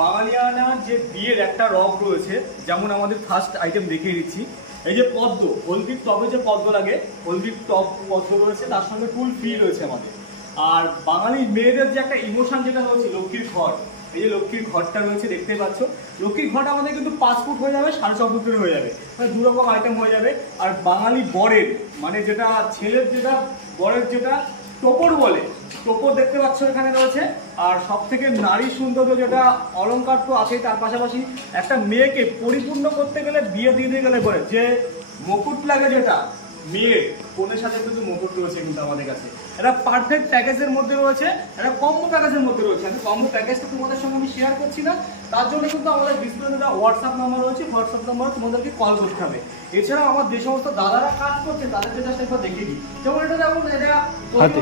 বাঙালিয়ানা যে বিয়ের একটা রক রয়েছে, যেমন আমাদের ফার্স্ট আইটেম দেখিয়ে দিচ্ছি। এই যে পদ্ম, হলদির টবে যে পদ্ম লাগে, হলদির টব পদ্ম রয়েছে, তার সঙ্গে ফুল ফ্রি রয়েছে আমাদের। আর বাঙালি মেয়েদের যে একটা ইমোশন যেটা রয়েছে, লক্ষ্মীর ঘর, এই যে লক্ষ্মীর ঘরটা রয়েছে দেখতে পাচ্ছ। লক্ষ্মীর ঘরটা আমাদের কিন্তু 5 ফুট হয়ে যাবে, 6.5 ফুটের হয়ে যাবে, মানে 2 রকম আইটেম হয়ে যাবে। আর বাঙালি বরের, মানে যেটা ছেলের যেটা বরের যেটা টোপর বলে, টোপর দেখতে পাচ্ছ এখানে রয়েছে। আর সব থেকে নারী সৌন্দর্য যেটা অলংকার তো আছেই, তার পাশাপাশি একটা মেয়েকে পরিপূর্ণ করতে গেলে, বিয়ে দিতে গেলে বলে যে মুকুট লাগে, যেটা মেয়ের বোনের সাথে কিন্তু মুকুট রয়েছে কিন্তু আমাদের কাছে। এটা পারফেক্ট প্যাকেজের মধ্যে রয়েছে, এটা কম্বো প্যাকেজের মধ্যে রয়েছে। আমি কম্বো প্যাকেজটা তোমাদের সঙ্গে আমি শেয়ার করছি না, তার জন্য কিন্তু আমাদের ডিসপ্লেতে একটা হোয়াটসঅ্যাপ নাম্বার রয়েছে, হোয়াটসঅ্যাপ নাম্বারে তোমাদেরকে কল করতে হবে। এছাড়াও আমার যে সমস্ত দাদারা কাজ করছে তাদেরকে জাস্ট একবার দেখিয়ে দিই। যেমন এটা যেমন এটা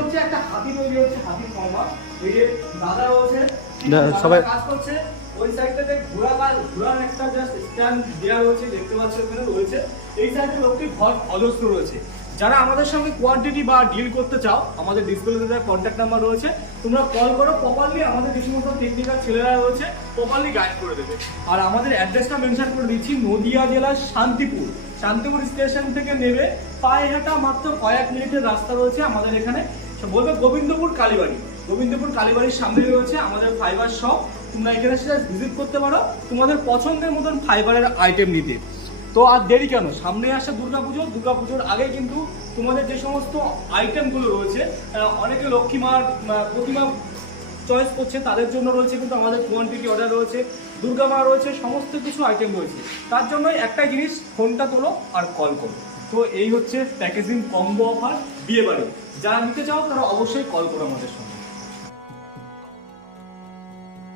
হচ্ছে একটা হাতি তৈরি হচ্ছে, হাতির কম্বা। এই যে দাদা রয়েছে সবাই কাজ করছে। ওই সাইডটাতে ঘোড়ার একটা জাস্ট স্ট্যান্ড দেওয়া রয়েছে, দেখতে পাচ্ছ এখানে রয়েছে। এই সাইডে লোকটি ঘর অজস্র রয়েছে। যারা আমাদের সঙ্গে কোয়ান্টিটি বা ডিল করতে চাও, আমাদের ডিসপ্লেতে কন্ট্যাক্ট নাম্বার রয়েছে, তোমরা কল করো। প্রপারলি আমাদের যে সমস্ত টেকনিক্যাল ছেলেরা রয়েছে প্রপারলি গাইড করে দেবে। আর আমাদের অ্যাড্রেসটা মেনশন করে দিচ্ছি, নদিয়া জেলার শান্তিপুর স্টেশন থেকে নেবে পায়ে হাঁটা মাত্র কয়েক মিনিটের রাস্তা রয়েছে আমাদের এখানে। বলবে গোবিন্দপুর কালীবাড়ি, গোবিন্দপুর কালীবাড়ির সামনে রয়েছে আমাদের ফাইবার শপ। তোমরা এখানে সেটা ভিজিট করতে পারো তোমাদের পছন্দের মতন ফাইবারের আইটেম নিতে। তো আর দেরি কেন, সামনে আসে দুর্গাপুজোর আগে কিন্তু তোমাদের যে সমস্ত আইটেমগুলো রয়েছে, অনেকে লক্ষ্মী মার প্রতিমা চয়েস করছে, তাদের জন্য রয়েছে কিন্তু আমাদের কোয়ান্টিটি অর্ডার রয়েছে, দুর্গা মা রয়েছে, সমস্ত কিছু আইটেম রয়েছে। তার জন্যই একটাই জিনিস, ফোনটা তোলো আর কল করো। তো এই হচ্ছে প্যাকেজিং কম্বো অফার বিয়ে বাড়ি। যারা নিতে চাও তারা অবশ্যই কল করো আমাদের সঙ্গে।